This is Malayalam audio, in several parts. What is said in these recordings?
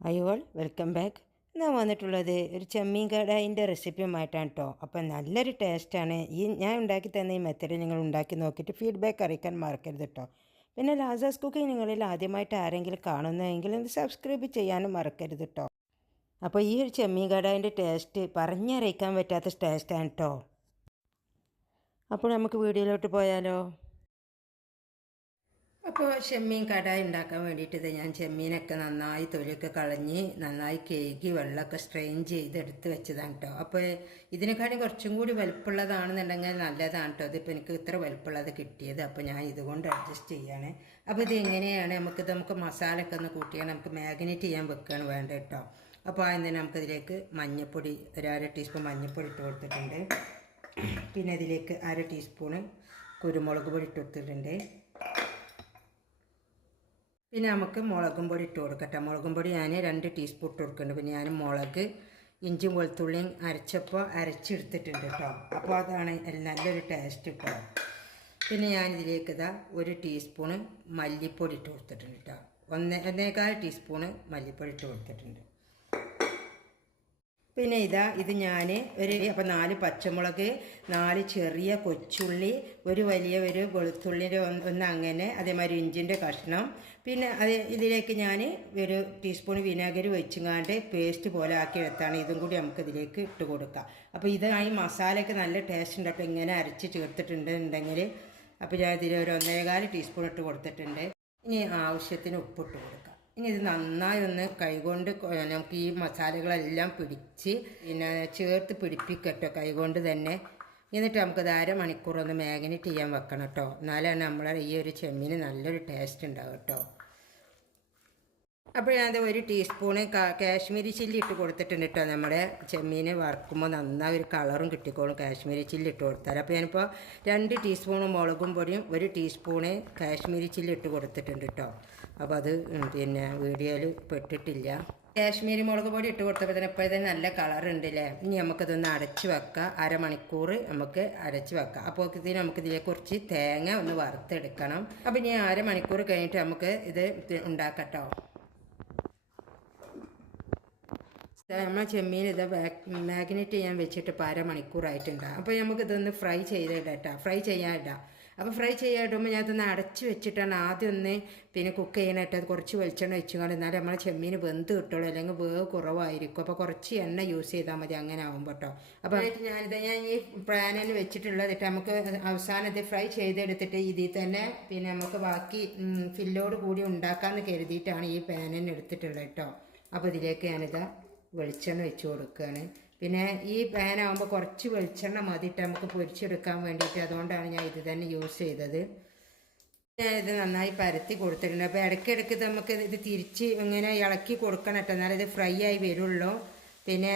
അയ്യോൾ വെൽക്കം ബാക്ക്. ഞാൻ വന്നിട്ടുള്ളത് ഒരു ചെമ്മീൻ കടായിന്റെ റെസിപ്പിയുമായിട്ടാണ് കേട്ടോ അപ്പം നല്ലൊരു ടേസ്റ്റാണ്. ഈ ഞാൻ ഉണ്ടാക്കി തന്ന ഈ മെത്തേഡ് നിങ്ങൾ ഉണ്ടാക്കി നോക്കിയിട്ട് ഫീഡ്ബാക്ക് അറിയിക്കാൻ മറക്കരുത് കേട്ടോ പിന്നെ ലാസാസ് കുക്കിംഗ് നിങ്ങളിൽ ആദ്യമായിട്ട് ആരെങ്കിലും കാണുന്നതെങ്കിൽ ഒന്ന് സബ്സ്ക്രൈബ് ചെയ്യാനും മറക്കരുത് കേട്ടോ അപ്പോൾ ഈ ഒരു ചെമ്മീൻ കടായിന്റെ ടേസ്റ്റ് പറഞ്ഞറിയിക്കാൻ പറ്റാത്ത ടേസ്റ്റാണ് കേട്ടോ അപ്പോൾ നമുക്ക് വീഡിയോയിലോട്ട് പോയാലോ? അപ്പോൾ ചെമ്മീൻ കടായി ഉണ്ടാക്കാൻ വേണ്ടിയിട്ട് ഞാൻ ചെമ്മീനൊക്കെ നന്നായി തൊലിയൊക്കെ കളഞ്ഞ് നന്നായി കേകി വെള്ളമൊക്കെ സ്ട്രെയിൻ ചെയ്ത് എടുത്ത് വെച്ചതാണ് കേട്ടോ അപ്പോൾ ഇതിനെക്കാളും കുറച്ചും കൂടി വലുപ്പമുള്ളതാണെന്നുണ്ടെങ്കിൽ നല്ലതാണ് കേട്ടോ ഇതിപ്പോൾ എനിക്ക് ഇത്ര വലുപ്പമുള്ളത് കിട്ടിയത്. അപ്പോൾ ഞാൻ ഇതുകൊണ്ട് അഡ്ജസ്റ്റ് ചെയ്യാണ്. അപ്പോൾ ഇത് എങ്ങനെയാണ്? നമുക്ക് നമുക്ക് മസാലയൊക്കെ ഒന്ന് കൂട്ടിയാൽ നമുക്ക് മാഗ്നേറ്റ് ചെയ്യാൻ വെക്കുകയാണ് വേണ്ടത് കേട്ടോ അപ്പോൾ തന്നെ നമുക്കിതിലേക്ക് മഞ്ഞൾപ്പൊടി ഒരു അര ടീസ്പൂൺ മഞ്ഞൾപ്പൊടി ഇട്ട് കൊടുത്തിട്ടുണ്ട്. പിന്നെ ഇതിലേക്ക് അര ടീസ്പൂണ് കുരുമുളക് പൊടി ഇട്ട് കൊടുത്തിട്ടുണ്ട്. പിന്നെ നമുക്ക് മുളകും പൊടി ഇട്ട് കൊടുക്കട്ടെ. മുളകും പൊടി ഞാൻ രണ്ട് ടീസ്പൂൺ ഇട്ട് കൊടുക്കുന്നുണ്ട്. പിന്നെ ഞാൻ മുളക് ഇഞ്ചും വെളുത്തുള്ളിയും അരച്ചപ്പോൾ അരച്ചെടുത്തിട്ടുണ്ട് കേട്ടോ. അപ്പോൾ അതാണ് നല്ലൊരു ടേസ്റ്റ് കേട്ടോ. പിന്നെ ഞാൻ ഇതിലേക്ക് ഇതാ ഒരു ടീസ്പൂണ് മല്ലിപ്പൊടി ഇട്ട് കൊടുത്തിട്ടുണ്ട് കേട്ടോ. ഒന്ന് ഒന്നേകാൽ ടീസ്പൂണ് മല്ലിപ്പൊടി ഇട്ട് കൊടുത്തിട്ടുണ്ട്. പിന്നെ ഇതാ ഇത് ഞാൻ ഒരു അപ്പം നാല് പച്ചമുളക് നാല് ചെറിയ കൊച്ചുള്ളി ഒരു വലിയ ഒരു വെളുത്തുള്ളിന്റെ ഒന്ന് അങ്ങനെ അതേമാതിരി ഇഞ്ചിന്റെ കഷ്ണം. പിന്നെ അത് ഇതിലേക്ക് ഞാൻ ഒരു ടീസ്പൂൺ വിനാഗിരി വെച്ചുങ്ങാണ്ട് പേസ്റ്റ് പോലെ ആക്കി എടുത്താണ്. ഇതും കൂടി നമുക്ക് ഇതിലേക്ക് ഇട്ട് കൊടുക്കാം. അപ്പോൾ ഇതായി മസാലയ്ക്ക് നല്ല ടേസ്റ്റ് ഉണ്ട്. അപ്പോൾ ഇങ്ങനെ അരച്ച് ചേർത്തിട്ടുണ്ടെന്നുണ്ടെങ്കിൽ അപ്പോൾ ഞാൻ ഇതിൽ ഒരു ഒന്നേകാൽ ടീസ്പൂൺ ഇട്ട് കൊടുത്തിട്ടുണ്ട്. ഇനി ആവശ്യത്തിന് ഉപ്പിട്ട് കൊടുക്കാം. ഇനി ഇത് നന്നായി ഒന്ന് കൈകൊണ്ട് നമുക്ക് ഈ മസാലകളെല്ലാം പിടിച്ച് പിന്നെ ചേർത്ത് പിടിപ്പിക്കട്ടോ കൈകൊണ്ട് തന്നെ. എന്നിട്ട് നമുക്കത് അരമണിക്കൂർ ഒന്ന് മാഗ്നേറ്റ് ചെയ്യാൻ വെക്കണം കേട്ടോ എന്നാലാണ് നമ്മളെ ഈ ഒരു ചെമ്മീന് നല്ലൊരു ടേസ്റ്റ് ഉണ്ടാവും കേട്ടോ അപ്പോൾ ഞാനത് ഒരു ടീസ്പൂണ് കാശ്മീരി ചില്ലി ഇട്ട് കൊടുത്തിട്ടുണ്ട് കേട്ടോ നമ്മുടെ ചെമ്മീനെ വറുക്കുമ്പോൾ നന്നായി ഒരു കളറും കിട്ടിക്കോളും കാശ്മീരി ചില്ലി ഇട്ട് കൊടുത്താൽ. അപ്പോൾ ഞാനിപ്പോൾ രണ്ട് ടീസ്പൂണ് മുളകും പൊടിയും ഒരു ടീസ്പൂണ് കാശ്മീരി ചില്ലി ഇട്ട് കൊടുത്തിട്ടുണ്ട് കേട്ടോ. അപ്പോൾ അത് പിന്നെ വീഡിയോയിൽ പെട്ടിട്ടില്ല. കാശ്മീരി മുളക് പൊടി ഇട്ട് കൊടുത്തപ്പോൾ തന്നെ ഇപ്പോഴത്തെ നല്ല കളർ ഉണ്ടല്ലേ ഇനി നമുക്കിതൊന്ന് അടച്ച് വെക്കാം. അരമണിക്കൂർ നമുക്ക് അരച്ച് വെക്കാം. അപ്പോൾ ഇതിന് നമുക്ക് ഇതിലെ കുറച്ച് തേങ്ങ ഒന്ന് വറുത്തെടുക്കണം. അപ്പോൾ ഇനി അരമണിക്കൂർ കഴിഞ്ഞിട്ട് നമുക്ക് ഇത് ഉണ്ടാക്കട്ടോ നമ്മൾ ചെമ്മീൻ ഇത് മാഗ്നേറ്റ് ചെയ്യാൻ വെച്ചിട്ട് ഇപ്പോൾ അരമണിക്കൂറായിട്ടുണ്ട്. അപ്പോൾ നമുക്ക് ഇതൊന്ന് ഫ്രൈ ചെയ്തിടാം ഫ്രൈ ചെയ്യാനിടാം. അപ്പോൾ ഫ്രൈ ചെയ്യാടുമ്പോൾ ഞാൻ ഇതൊന്ന് അടച്ച് വെച്ചിട്ടാണ് ആദ്യം ഒന്ന് പിന്നെ കുക്ക് ചെയ്യാനായിട്ട് കുറച്ച് വെളിച്ചെണ്ണ വെച്ചുകൊണ്ട് എന്നാലും നമ്മളെ ചെമ്മീൻ വെന്ത് കിട്ടുള്ളൂ അല്ലെങ്കിൽ വേവ് കുറവായിരിക്കും. അപ്പോൾ കുറച്ച് എണ്ണ യൂസ് ചെയ്താൽ മതി അങ്ങനെ ആകുമ്പോൾ കേട്ടോ അപ്പോൾ ഞാനിത് ഞാൻ ഈ പാനിൽ വെച്ചിട്ടുള്ളത് നമുക്ക് അവസാനം ഇത് ഫ്രൈ ചെയ്തെടുത്തിട്ട് ഇതിൽ തന്നെ പിന്നെ നമുക്ക് ബാക്കി ഫില്ലോട് കൂടി ഉണ്ടാക്കാമെന്ന് കരുതിയിട്ടാണ് ഈ പാനിന് എടുത്തിട്ടുള്ളത് കേട്ടോ അപ്പോൾ ഇതിലേക്ക് ഞാനിതാ വെളിച്ചെണ്ണ വെച്ച് കൊടുക്കുകയാണ് പിന്നെ ഈ പാനാകുമ്പോൾ കുറച്ച് വെളിച്ചെണ്ണ മതിയിട്ട് നമുക്ക് പൊരിച്ചെടുക്കാൻ വേണ്ടിയിട്ട്. അതുകൊണ്ടാണ് ഞാൻ ഇത് തന്നെ യൂസ് ചെയ്തത്. ഞാൻ ഇത് നന്നായി പരത്തി കൊടുത്തിട്ടുണ്ട്. അപ്പോൾ ഇടയ്ക്കിടയ്ക്ക് നമുക്ക് ഇത് തിരിച്ച് ഇങ്ങനെ ഇളക്കി കൊടുക്കണം കേട്ടോ ഇത് ഫ്രൈ ആയി വരുള്ളൂ. പിന്നെ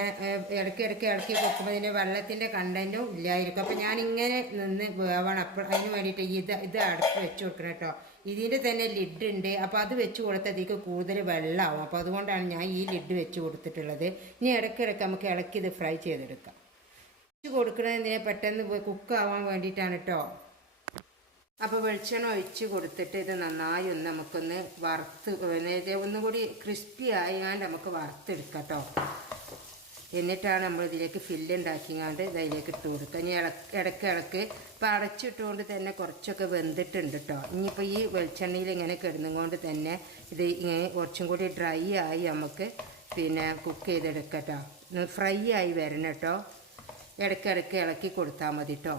ഇടയ്ക്കിടയ്ക്ക് ഇളക്കി കൊടുക്കുമ്പോൾ ഇതിന്റെ വെള്ളത്തിന്റെ കണ്ടന്റും ഇല്ലായിരിക്കും. അപ്പോൾ ഞാനിങ്ങനെ നിന്ന് വേവണം. അപ്പോൾ അതിന് വേണ്ടിയിട്ട് ഇത് ഇത് അടുത്ത് വെച്ച് കൊടുക്കണം കേട്ടോ ഇതിന്റെ തന്നെ ലിഡ് ഉണ്ട്. അപ്പോൾ അത് വെച്ച് കൊടുത്തതിക്ക് കൂടുതൽ വെള്ളമാവും അപ്പോൾ അതുകൊണ്ടാണ് ഞാൻ ഈ ലിഡ് വെച്ച് കൊടുത്തിട്ടുള്ളത്. ഇനി ഇടയ്ക്കിടയ്ക്ക് നമുക്ക് ഇളക്കി ഇത് ഫ്രൈ ചെയ്തെടുക്കാം. വെച്ച് കൊടുക്കുന്നതിനെ പെട്ടെന്ന് കുക്ക് ആവാൻ വേണ്ടിയിട്ടാണ് കേട്ടോ അപ്പോൾ വെളിച്ചെണ്ണ ഒഴിച്ച് കൊടുത്തിട്ട് ഇത് നന്നായി ഒന്ന് നമുക്കൊന്ന് വറുത്ത് ഒന്നുകൂടി ക്രിസ്പി ആയിക്കാണ്ട് നമുക്ക് വറുത്തെടുക്കാം കേട്ടോ എന്നിട്ടാണ് നമ്മൾ ഇതിലേക്ക് ഫില്ല് ഉണ്ടാക്കിങ്ങാണ്ട് ഇതിലേക്ക് ഇട്ട് കൊടുക്കുക. ഇനി ഇടയ്ക്ക് ഇടയ്ക്ക് ഇപ്പം അടച്ചിട്ടുകൊണ്ട് തന്നെ കുറച്ചൊക്കെ വെന്തിട്ടുണ്ട് കേട്ടോ ഇനിയിപ്പോൾ ഈ വെളിച്ചെണ്ണയിൽ ഇങ്ങനെ കിടന്നുകൊണ്ട് തന്നെ ഇത് ഇങ്ങനെ കുറച്ചും കൂടി ഡ്രൈ ആയി നമുക്ക് പിന്നെ കുക്ക് ചെയ്തെടുക്കട്ടോ ഫ്രൈ ആയി വരണം കേട്ടോ ഇടയ്ക്കിടയ്ക്ക് ഇളക്കി കൊടുത്താൽ മതി കേട്ടോ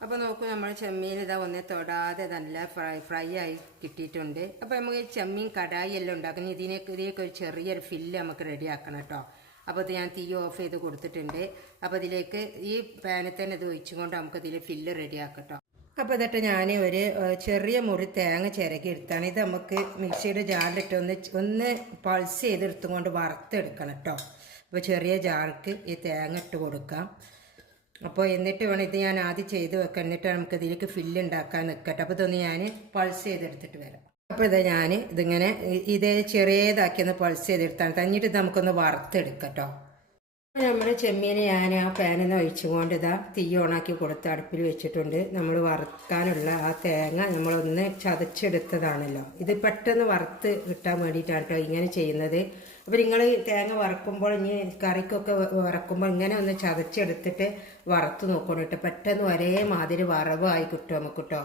അപ്പോൾ നോക്കൂ നമ്മൾ ചെമ്മീൻ ഇതാ ഒന്ന് തൊടാതെ നല്ല ഫ്രൈ ഫ്രൈ ആയി കിട്ടിയിട്ടുണ്ട്. അപ്പോൾ നമുക്ക് ചെമ്മീൻ കടായി എല്ലാം ഉണ്ടാക്കുന്നത് ഇതിനൊക്കെ ഇതിലേക്ക് ഒരു ചെറിയൊരു ഫില്ല് നമുക്ക് റെഡിയാക്കണം കേട്ടോ അപ്പോൾ ഞാൻ തീ ഓഫ് ചെയ്ത് കൊടുത്തിട്ടുണ്ട്. അപ്പോൾ ഇതിലേക്ക് ഈ പാനിൽ തന്നെ ഇത് ഒഴിച്ചുകൊണ്ട് നമുക്കതിൽ ഫില്ല് റെഡിയാക്കട്ടോ അപ്പോൾ ഇതിട്ട് ഞാൻ ഒരു ചെറിയ മുറി തേങ്ങ ചിരകി എടുത്താണ്. ഇത് നമുക്ക് മിക്സിയുടെ ജാറിലിട്ട് ഒന്ന് ഒന്ന് പൾസ് ചെയ്തെടുത്തുകൊണ്ട് വറുത്തെടുക്കണം കേട്ടോ അപ്പോൾ ചെറിയ ജാർക്ക് ഈ തേങ്ങ ഇട്ട് കൊടുക്കാം. അപ്പോൾ എന്നിട്ട് വേണം ഇത് ഞാൻ ആദ്യം ചെയ്ത് വെക്കാം. എന്നിട്ട് നമുക്ക് ഇതിലേക്ക് ഫില്ല് ഉണ്ടാക്കാൻ നിൽക്കട്ടെ അപ്പോൾ ഇതൊന്ന് ഞാൻ പൾസ് ചെയ്തെടുത്തിട്ട് വരാം. അപ്പോൾ ഇതാ ഞാൻ ഇതിങ്ങനെ ഇത് ചെറിയതാക്കി ഒന്ന് പൾസ് ചെയ്തെടുത്താണ് തന്നിട്ട് നമുക്കൊന്ന് വറുത്തെടുക്കട്ടോ. കേട്ടോ നമ്മുടെ ചെമ്മീന് ഞാൻ ആ പാനിൽ നിന്ന് ഒഴിച്ചുകൊണ്ട് ഇതാ തീ ഓണാക്കി കൊടുത്ത് അടുപ്പിൽ വെച്ചിട്ടുണ്ട്. നമ്മൾ വറുക്കാനുള്ള ആ തേങ്ങ നമ്മളൊന്ന് ചതച്ചെടുത്തതാണല്ലോ. ഇത് പെട്ടെന്ന് വറുത്ത് കിട്ടാൻ വേണ്ടിയിട്ടാണ് കേട്ടോ ഇങ്ങനെ ചെയ്യുന്നത്. അപ്പോൾ നിങ്ങൾ തേങ്ങ വറക്കുമ്പോൾ ഇനി കറിക്കൊക്കെ വറക്കുമ്പോൾ ഇങ്ങനെ ഒന്ന് ചതച്ചെടുത്തിട്ട് വറുത്ത് നോക്കണം കേട്ടോ പെട്ടെന്ന് ഒരേ മാതിരി വറവായി കിട്ടും നമുക്ക് കേട്ടോ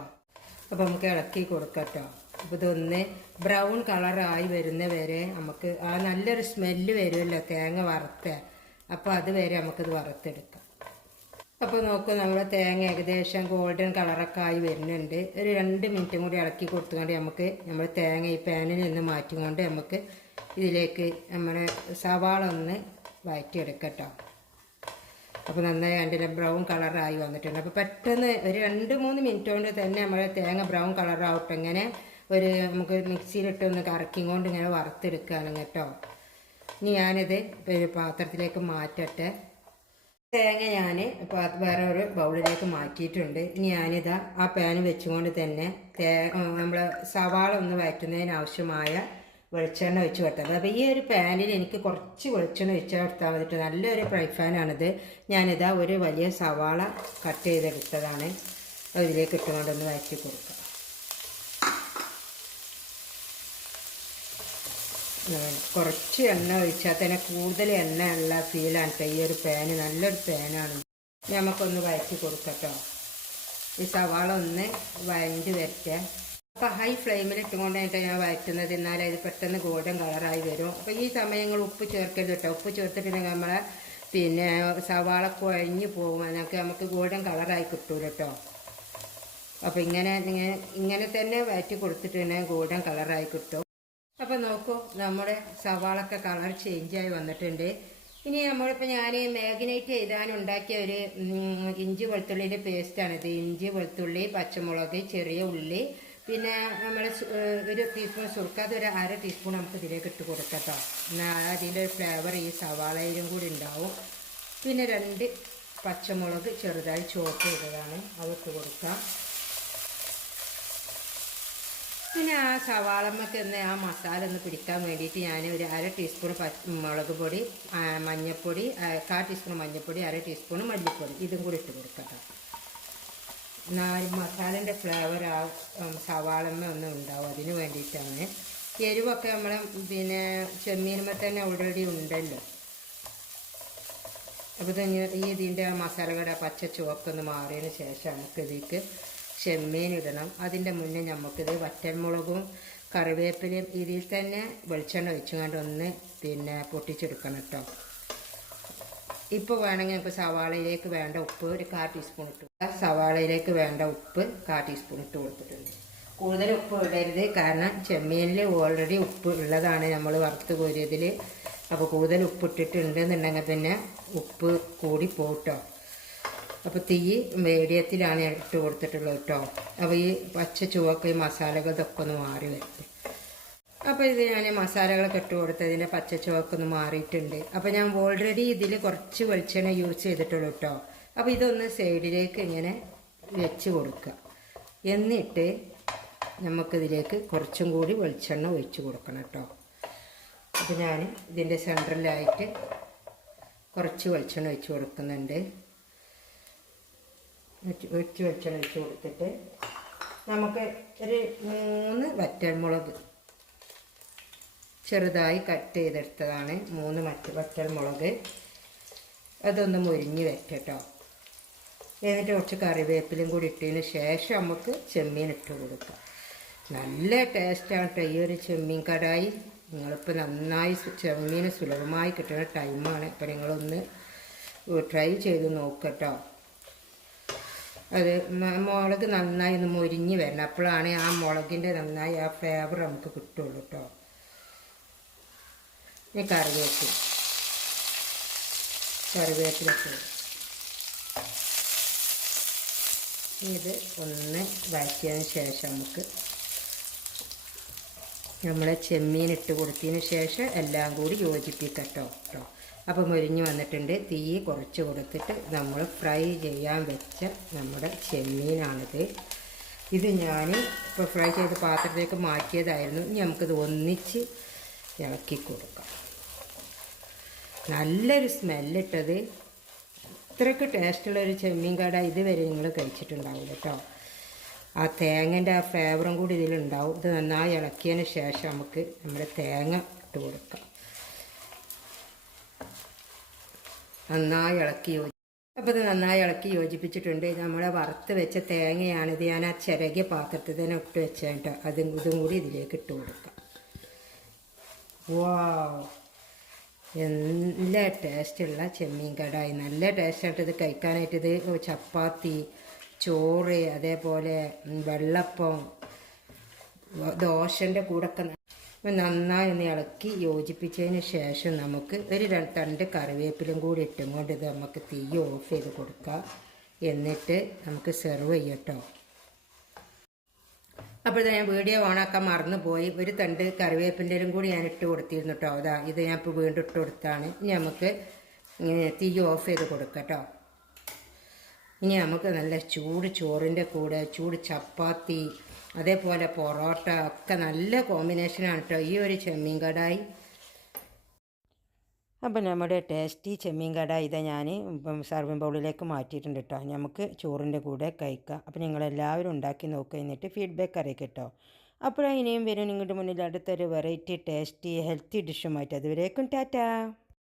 അപ്പോൾ നമുക്ക് ഇളക്കി കൊടുക്കട്ടോ അപ്പോൾ ഇതൊന്ന് ബ്രൗൺ കളറായി വരുന്ന വരെ നമുക്ക് ആ നല്ലൊരു സ്മെല്ല് വരുമല്ലോ തേങ്ങ വറുത്ത. അപ്പോൾ അതുവരെ നമുക്കിത് വറുത്തെടുക്കാം. അപ്പോൾ നോക്കൂ നമ്മൾ തേങ്ങ ഏകദേശം ഗോൾഡൻ കളറൊക്കെ ആയി വരുന്നുണ്ട്. ഒരു രണ്ട് മിനിറ്റും കൂടി ഇളക്കി കൊടുത്തുകൊണ്ട് നമുക്ക് നമ്മൾ തേങ്ങ ഈ പാനിൽ നിന്ന് മാറ്റിക്കൊണ്ട് നമുക്ക് ഇതിലേക്ക് നമ്മുടെ സവാള ഒന്ന് വഴറ്റിയെടുക്കട്ടോ അപ്പോൾ നന്നായി അതിന്റെ ബ്രൗൺ കളറായി വന്നിട്ടുണ്ട്. അപ്പോൾ പെട്ടെന്ന് ഒരു രണ്ട് മൂന്ന് മിനിറ്റ് കൊണ്ട് തന്നെ നമ്മുടെ തേങ്ങ ബ്രൗൺ കളറാവട്ടെ ഇങ്ങനെ ഒരു നമുക്ക് മിക്സിയിലിട്ട് ഒന്ന് കറക്കിയും കൊണ്ട് ഇങ്ങനെ വറുത്തെടുക്കുകയാണ് കേട്ടോ. ഇനി ഞാനിത് ഒരു പാത്രത്തിലേക്ക് മാറ്റട്ടെ. തേങ്ങ ഞാൻ വേറെ ഒരു ബൗളിലേക്ക് മാറ്റിയിട്ടുണ്ട്. ഇനി ഞാനിതാ ആ പാൻ വെച്ചുകൊണ്ട് തന്നെ തേ നമ്മൾ സവാള ഒന്ന് വഴറ്റുന്നതിന് ആവശ്യമായ വെളിച്ചെണ്ണ ഒഴിച്ച് കൊടുത്തത്. അപ്പോൾ ഈ ഒരു പാനിൽ എനിക്ക് കുറച്ച് വെളിച്ചെണ്ണ ഒഴിച്ച് കൊടുത്താൽ മതിട്ട് നല്ലൊരു ഫ്രൈ പാനാണിത് ഞാനിതാ ഒരു വലിയ സവാള കട്ട് ചെയ്തെടുത്തതാണ്. അതിലേക്ക് ഇട്ടുകൊണ്ടൊന്ന് വഴറ്റി കൊടുക്കാം. കുറച്ച് എണ്ണ ഒഴിച്ചാൽ തന്നെ കൂടുതൽ എണ്ണ ഉള്ള ഫീലാണ് കേട്ടോ ഈ ഒരു പാന് നല്ലൊരു പാനാണ് നമുക്കൊന്ന് വഴറ്റി കൊടുക്കട്ടോ. ഈ സവാള ഒന്ന് വഴഞ്ഞ് വരട്ടെ. അപ്പോൾ ഹൈ ഫ്ലെയിമിൽ ഇട്ടുകൊണ്ടായിട്ട് ഞാൻ വഴറ്റുന്നത് എന്നാൽ ഇത് പെട്ടെന്ന് ഗോൾഡൻ കളറായി വരും. അപ്പോൾ ഈ സമയങ്ങൾ ഉപ്പ് ചേർക്കരുത് കേട്ടോ ഉപ്പ് ചേർത്തിട്ടുണ്ടെങ്കിൽ നമ്മളെ പിന്നെ സവാള കുഴഞ്ഞു പോകും അതിനൊക്കെ നമുക്ക് ഗോൾഡൻ കളറായി കിട്ടൂല കേട്ടോ അപ്പോൾ ഇങ്ങനെ ഇങ്ങനെ തന്നെ വഴറ്റി കൊടുത്തിട്ടുണ്ടെങ്കിൽ ഗോൾഡൻ കളറായി കിട്ടും. അപ്പോൾ നോക്കൂ നമ്മുടെ സവാളൊക്കെ കളർ ചേഞ്ചായി വന്നിട്ടുണ്ട്. ഇനി നമ്മളിപ്പോൾ ഞാൻ മാഗ്നേറ്റ് ചെയ്താൻ ഉണ്ടാക്കിയ ഒരു ഇഞ്ചി വെളുത്തുള്ളിന്റെ പേസ്റ്റാണിത് ഇഞ്ചി വെളുത്തുള്ളി പച്ചമുളക് ചെറിയ ഉള്ളി. പിന്നെ നമ്മൾ ഒരു ടീസ്പൂൺ സുർക്ക ഒരു അര ടീസ്പൂൺ നമുക്ക് ഇതിലേക്ക് ഇട്ട് കൊടുക്കട്ടോ എന്നാൽ അതിന്റെ ഒരു ഫ്ലേവർ ഈ സവാളയിലും കൂടി ഉണ്ടാവും. പിന്നെ രണ്ട് പച്ചമുളക് ചെറുതായി ചോപ്പ് ചെയ്തതാണ്. അതൊക്കെ കൊടുക്കാം. പിന്നെ ആ സവാളമ്മക്ക് ഒന്ന് ആ മസാല ഒന്ന് പിടിക്കാൻ വേണ്ടിയിട്ട് ഞാൻ ഒരു അര ടീസ്പൂൺ മുളക് പൊടി മഞ്ഞൾപ്പൊടി കാ ടീസ്പൂൺ മഞ്ഞൾപ്പൊടി അര ടീസ്പൂൺ മല്ലിപ്പൊടി. ഇതും കൂടി ഇട്ട് കൊടുക്കട്ടോ. എന്നാൽ മസാലന്റെ ഫ്ലേവർ ആ സവാളമ്മ ഒന്നും ഉണ്ടാവും. അതിന് വേണ്ടിയിട്ടാണ്. എരിവൊക്കെ നമ്മൾ പിന്നെ ചെമ്മീനുമ്പോൾ തന്നെ ഓൾറെഡി ഉണ്ടല്ലോ. അപ്പോൾ ഈ ഇതിന്റെ മസാലകളുടെ പച്ച ചുവപ്പൊന്ന് മാറിയതിന് ശേഷം നമുക്ക് ചെമ്മീൻ ഇടണം. അതിന്റെ മുന്നേ നമുക്കിത് വറ്റൽമുളകും കറിവേപ്പിലയും ഇതിൽ തന്നെ വെളിച്ചെണ്ണ ഒഴിച്ചുകൊണ്ട് ഒന്ന് പിന്നെ പൊട്ടിച്ചെടുക്കണം കേട്ടോ ഇപ്പോൾ വേണമെങ്കിൽ നമുക്ക് സവാളയിലേക്ക് വേണ്ട ഉപ്പ് ഒരു കാ ടീസ്പൂൺ ഇട്ടു സവാളയിലേക്ക് വേണ്ട ഉപ്പ് കാ ടീസ്പൂൺ ഇട്ട് കൊടുത്തിട്ടുണ്ട്. കൂടുതൽ ഉപ്പ് ഇടരുത്. കാരണം ചെമ്മീനിൽ ഓൾറെഡി ഉപ്പ് ഉള്ളതാണ് നമ്മൾ വറുത്ത് കോരിയതിൽ അപ്പോൾ കൂടുതൽ ഉപ്പ് ഇട്ടിട്ടുണ്ട് എന്നുണ്ടെങ്കിൽ പിന്നെ ഉപ്പ് കൂടി പോട്ടോ അപ്പോൾ തീ മീഡിയത്തിലാണ് ഇട്ട് കൊടുത്തിട്ടുള്ളത് കേട്ടോ അപ്പോൾ ഈ പച്ച ചുവക്ക ഈ മസാലകൾ ഇതൊക്കെ ഒന്ന് മാറി വരട്ടെ. അപ്പോൾ ഇത് ഞാൻ മസാലകളൊക്കെ ഇട്ട് കൊടുത്തതിന്റെ പച്ച ചുവക്ക ഒന്ന് മാറിയിട്ടുണ്ട്. അപ്പോൾ ഞാൻ ഓൾറെഡി ഇതിൽ കുറച്ച് വെളിച്ചെണ്ണ യൂസ് ചെയ്തിട്ടുള്ളൂ കേട്ടോ അപ്പോൾ ഇതൊന്ന് സൈഡിലേക്ക് ഇങ്ങനെ വെച്ച് കൊടുക്കുക. എന്നിട്ട് നമുക്കിതിലേക്ക് കുറച്ചും കൂടി വെളിച്ചെണ്ണ ഒഴിച്ച് കൊടുക്കണം കേട്ടോ അപ്പോൾ ഞാൻ ഇതിന്റെ സെന്ററിലായിട്ട് കുറച്ച് വെളിച്ചെണ്ണ ഒഴിച്ച് കൊടുക്കുന്നുണ്ട്. വെച്ച് വെച്ച് വെളിച്ചെണ്ണ ഒഴിച്ച് കൊടുത്തിട്ട് നമുക്ക് ഒരു മൂന്ന് വറ്റൽമുളക് ചെറുതായി കട്ട് ചെയ്തെടുത്തതാണ്. മൂന്ന് മറ്റ് വറ്റൽമുളക്. അതൊന്ന് മുരിഞ്ഞ് വെക്കട്ടോ എന്നിട്ട് കുറച്ച് കറിവേപ്പിലും കൂടി ഇട്ടതിന് ശേഷം നമുക്ക് ചെമ്മീൻ ഇട്ട് കൊടുക്കാം. നല്ല ടേസ്റ്റാണ് കേട്ടോ ഈ ഒരു ചെമ്മീൻ കടായി. നിങ്ങളിപ്പോൾ നന്നായി ചെമ്മീൻ സുലഭമായി കിട്ടുന്ന ടൈമാണ്. അപ്പോൾ നിങ്ങളൊന്ന് ട്രൈ ചെയ്ത് നോക്കട്ടോ. അത് മുളക് നന്നായി ഒന്ന് മുരിഞ്ഞ് വരണം. അപ്പോഴാണ് ആ മുളകിന്റെ നന്നായി ആ ഫ്ലേവർ നമുക്ക് കിട്ടുള്ളൂ കേട്ടോ ഇനി കറിവേപ്പില കറിവേപ്പിലൊക്കെ ഇത് ഒന്ന് വഴറ്റിയതിന് ശേഷം നമുക്ക് നമ്മളെ ചെമ്മീൻ ഇട്ട് കൊടുത്തതിന് ശേഷം എല്ലാം കൂടി യോജിപ്പിക്കട്ടോ കേട്ടോ അപ്പോൾ മുരിഞ്ഞ് വന്നിട്ടുണ്ട്. തീ കുറച്ച് കൊടുത്തിട്ട് നമ്മൾ ഫ്രൈ ചെയ്യാൻ വെച്ച നമ്മുടെ ചെമ്മീനാണിത്. ഇത് ഞാൻ ഇപ്പോൾ ഫ്രൈ ചെയ്ത് പാത്രത്തിലേക്ക് മാറ്റിയതായിരുന്നു. ഇനി നമുക്കിത് ഒന്നിച്ച് ഇളക്കി കൊടുക്കാം. നല്ലൊരു സ്മെല്ലിട്ടത്. ഇത്രയ്ക്ക് ടേസ്റ്റുള്ളൊരു ചെമ്മീൻ കട ഇതുവരെ നിങ്ങൾ കഴിച്ചിട്ടുണ്ടാവില്ല കേട്ടോ ആ തേങ്ങന്റെ ആ ഫ്ലേവറും കൂടി ഇതിലുണ്ടാവും. ഇത് നന്നായി ഇളക്കിയതിന് ശേഷം നമുക്ക് നമ്മുടെ തേങ്ങ ഇട്ട് കൊടുക്കാം. നന്നായി ഇളക്കി യോജി അപ്പോൾ ഇത് നന്നായി ഇളക്കി യോജിപ്പിച്ചിട്ടുണ്ട്. നമ്മളെ വറുത്ത് വെച്ച തേങ്ങയാണ് ഇത് ഞാൻ ആ ചിരകിയ പാത്രത്തിൽ തന്നെ ഇട്ട് വെച്ചിട്ട് അതും ഇതും കൂടി ഇതിലേക്ക് ഇട്ട് കൊടുക്കാം. വാ നല്ല ടേസ്റ്റുള്ള ചെമ്മീൻ കടായി. നല്ല ടേസ്റ്റായിട്ട് ഇത് കഴിക്കാനായിട്ട് ഇത് ചപ്പാത്തി ചോറ് അതേപോലെ വെള്ളപ്പം ദോശന്റെ കൂടെ ഒക്കെ നന്നായി ഒന്ന് ഇളക്കി യോജിപ്പിച്ചതിന് ശേഷം നമുക്ക് ഒരു തണ്ട് കറിവേപ്പിലും കൂടി ഇട്ടും കൊണ്ട് ഇത് നമുക്ക് തീ ഓഫ് ചെയ്ത് കൊടുക്കാം. എന്നിട്ട് നമുക്ക് സെർവ് ചെയ്യട്ടോ അപ്പോൾ ഞാൻ വീഡിയോ ഓണാക്കാൻ മറന്നുപോയി. ഒരു തണ്ട് കറിവേപ്പിന്റെലും കൂടി ഞാൻ ഇട്ട് കൊടുത്തിരുന്നു കേട്ടോ അതാ ഇത് ഞാൻ ഇപ്പോൾ വീണ്ടും ഇട്ട് കൊടുത്താണ്. ഇനി നമുക്ക് തീ ഓഫ് ചെയ്ത് കൊടുക്കാം കേട്ടോ ഇനി നമുക്ക് നല്ല ചൂട് ചോറിന്റെ കൂടെ ചൂട് ചപ്പാത്തി അതേപോലെ പൊറോട്ട ഒക്കെ നല്ല കോമ്പിനേഷനാണ് കേട്ടോ ഈ ഒരു ചെമ്മീൻ കടായി. അപ്പോൾ നമ്മുടെ ടേസ്റ്റി ചെമ്മീൻ കടായി ഇതാ ഞാൻ സർവിങ് ബൗളിലേക്ക് മാറ്റിയിട്ടുണ്ട് കേട്ടോ നമുക്ക് ചോറിന്റെ കൂടെ കഴിക്കാം. അപ്പോൾ നിങ്ങളെല്ലാവരും ഉണ്ടാക്കി നോക്കുക എന്നിട്ട് ഫീഡ്ബാക്ക് അറിയിക്കുക കേട്ടോ അപ്പോഴാണ് ഇനിയും വരും നിങ്ങളുടെ മുന്നിൽ അടുത്തൊരു വെറൈറ്റി ടേസ്റ്റി ഹെൽത്തി ഡിഷുമായിട്ട് അതുവരേക്കും ടാറ്റാ.